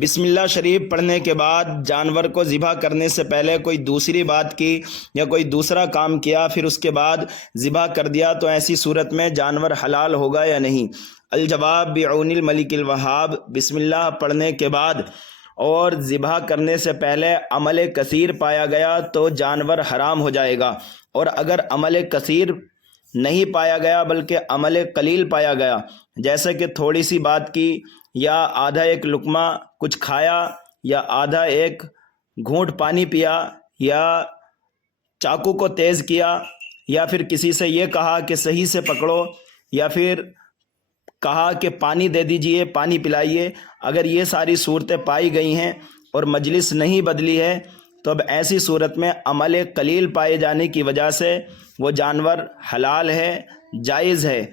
بسم اللہ شریف پڑھنے کے بعد جانور کو ذبح کرنے سے پہلے کوئی دوسری بات کی یا کوئی دوسرا کام کیا پھر اس کے بعد ذبح کر دیا تو ایسی صورت میں جانور حلال ہوگا یا نہیں؟ الجواب بعون الملک الوہاب، بسم اللہ پڑھنے کے بعد اور ذبح کرنے سے پہلے عمل کثیر پایا گیا تو جانور حرام ہو جائے گا، اور اگر عمل کثیر نہیں پایا گیا بلکہ عمل قلیل پایا گیا، جیسے کہ تھوڑی سی بات کی یا آدھا ایک لقمہ کچھ کھایا یا آدھا ایک گھونٹ پانی پیا یا چاقو کو تیز کیا یا پھر کسی سے یہ کہا کہ صحیح سے پکڑو یا پھر کہا کہ پانی دے دیجئے، پانی پلائیے، اگر یہ ساری صورتیں پائی گئی ہیں اور مجلس نہیں بدلی ہے تو اب ایسی صورت میں عمل قلیل پائے جانے کی وجہ سے وہ جانور حلال ہے، جائز ہے۔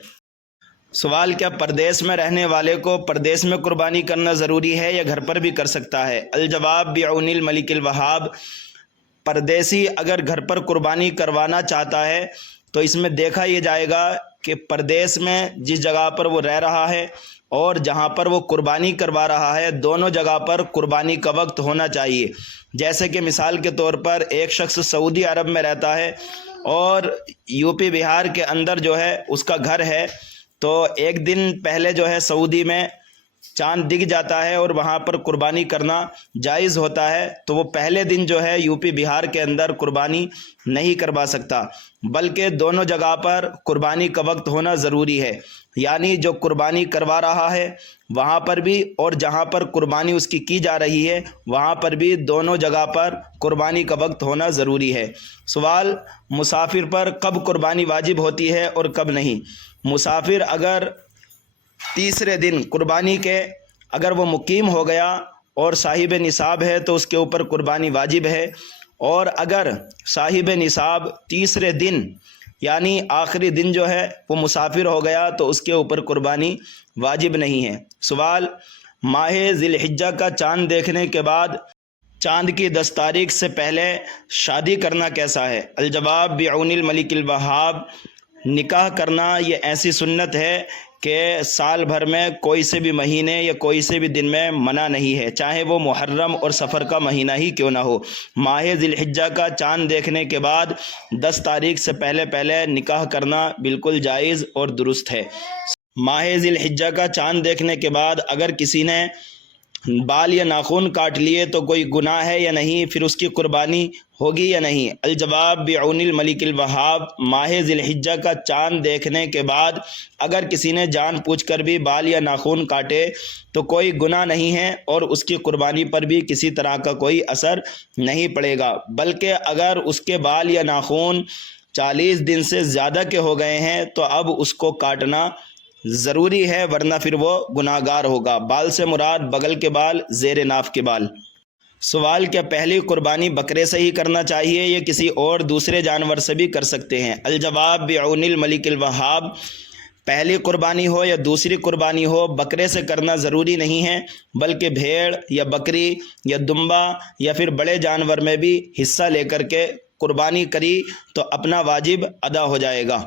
سوال: کیا پردیس میں رہنے والے کو پردیس میں قربانی کرنا ضروری ہے یا گھر پر بھی کر سکتا ہے؟ الجواب بعون الملک الوہاب، پردیسی اگر گھر پر قربانی کروانا چاہتا ہے تو اس میں دیکھا یہ جائے گا کہ پردیس میں جس جگہ پر وہ رہ رہا ہے اور جہاں پر وہ قربانی کروا رہا ہے دونوں جگہ پر قربانی کا وقت ہونا چاہیے۔ جیسے کہ مثال کے طور پر ایک شخص سعودی عرب میں رہتا ہے اور یو پی بہار کے اندر جو ہے اس کا گھر ہے، تو ایک دن پہلے جو ہے سعودی میں چاند دکھ جاتا ہے اور وہاں پر قربانی کرنا جائز ہوتا ہے، تو وہ پہلے دن جو ہے یو پی بہار کے اندر قربانی نہیں کروا سکتا، بلکہ دونوں جگہ پر قربانی کا وقت ہونا ضروری ہے۔ یعنی جو قربانی کروا رہا ہے وہاں پر بھی اور جہاں پر قربانی اس کی جا رہی ہے وہاں پر بھی دونوں جگہ پر قربانی کا وقت ہونا ضروری ہے۔ سوال: مسافر پر کب قربانی واجب ہوتی ہے اور کب نہیں؟ مسافر اگر تیسرے دن قربانی کے اگر وہ مقیم ہو گیا اور صاحب نصاب ہے تو اس کے اوپر قربانی واجب ہے، اور اگر صاحب نصاب تیسرے دن یعنی آخری دن جو ہے وہ مسافر ہو گیا تو اس کے اوپر قربانی واجب نہیں ہے۔ سوال: ماہ ذی الحجہ کا چاند دیکھنے کے بعد چاند کی 10 تاریخ سے پہلے شادی کرنا کیسا ہے؟ الجواب بعون الملک الوہاب، نکاح کرنا یہ ایسی سنت ہے کہ سال بھر میں کوئی سے بھی مہینے یا کوئی سے بھی دن میں منع نہیں ہے، چاہے وہ محرم اور سفر کا مہینہ ہی کیوں نہ ہو۔ ماہ ذی الحجہ کا چاند دیکھنے کے بعد 10 تاریخ سے پہلے نکاح کرنا بالکل جائز اور درست ہے۔ ماہ ذی الحجہ کا چاند دیکھنے کے بعد اگر کسی نے بال یا ناخن کاٹ لیے تو کوئی گناہ ہے یا نہیں، پھر اس کی قربانی ہوگی یا نہیں؟ الجواب بعون الملک الوہاب، ماہ ذی الحجہ کا چاند دیکھنے کے بعد اگر کسی نے جان پوچھ کر بھی بال یا ناخن کاٹے تو کوئی گناہ نہیں ہے اور اس کی قربانی پر بھی کسی طرح کا کوئی اثر نہیں پڑے گا، بلکہ اگر اس کے بال یا ناخن 40 دن سے زیادہ کے ہو گئے ہیں تو اب اس کو کاٹنا ضروری ہے، ورنہ پھر وہ گناہ گار ہوگا۔ بال سے مراد بغل کے بال، زیر ناف کے بال۔ سوال: کیا پہلی قربانی بکرے سے ہی کرنا چاہیے یا کسی اور دوسرے جانور سے بھی کر سکتے ہیں؟ الجواب بعون الملک الوہاب، پہلی قربانی ہو یا دوسری قربانی ہو بکرے سے کرنا ضروری نہیں ہے، بلکہ بھیڑ یا بکری یا دمبا یا پھر بڑے جانور میں بھی حصہ لے کر کے قربانی کری تو اپنا واجب ادا ہو جائے گا۔